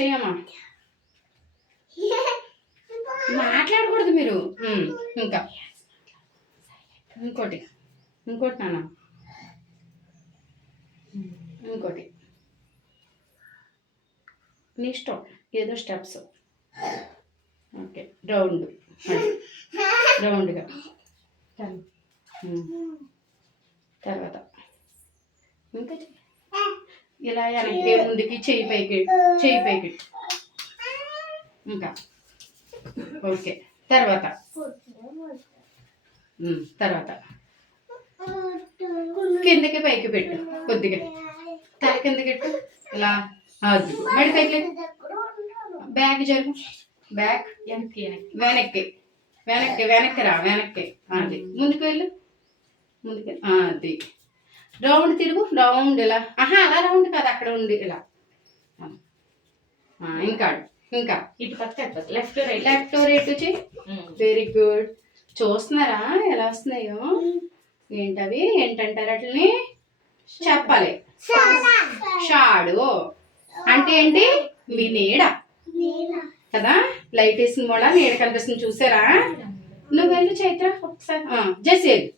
చెయ్యమ్మా. మాట్లాడకూడదు మీరు. ఇంకా ఇంకోటి నాన్న, ఇంకోటి నీ ఇష్టం ఏదో స్టెప్స్. ఓకే, రౌండ్గా తర్వాత ఇంకా ఇలా వెనక్కి ముందుకి చెయ్యి పైకి. ఇంకా ఓకే. తర్వాత కిందకి పైకి పెట్టు, కొద్దిగా తల కిందకి పెట్టు. ఇలా మెడ పైకి. బ్యాగ్ జరుగు, బ్యాగ్ వెనక్కి రా, వెనక్కి. అది ముందుకు వెళ్ళు, అది రౌండ్ తిరుగు, రౌండ్ ఇలా. అలా రౌండ్ కాదు, అక్కడ ఉంది ఇలా. ఇంకా ఇటు పక్క లెఫ్ట్ రైట్ చెయ్యి. Very good. చూస్తున్నారా ఎలా వస్తున్నాయో? ఏంటంటారు వాటిని? చెప్పాలి. షాడో అంటే ఏంటి? మీ నీడ కదా. లైట్ వేసిన కూడా నీడ కనిపిస్తుంది, చూసారా? నువ్వు వెళ్ళు చైత్ర ఒకసారి. జస్ట్ వెళ్ళు.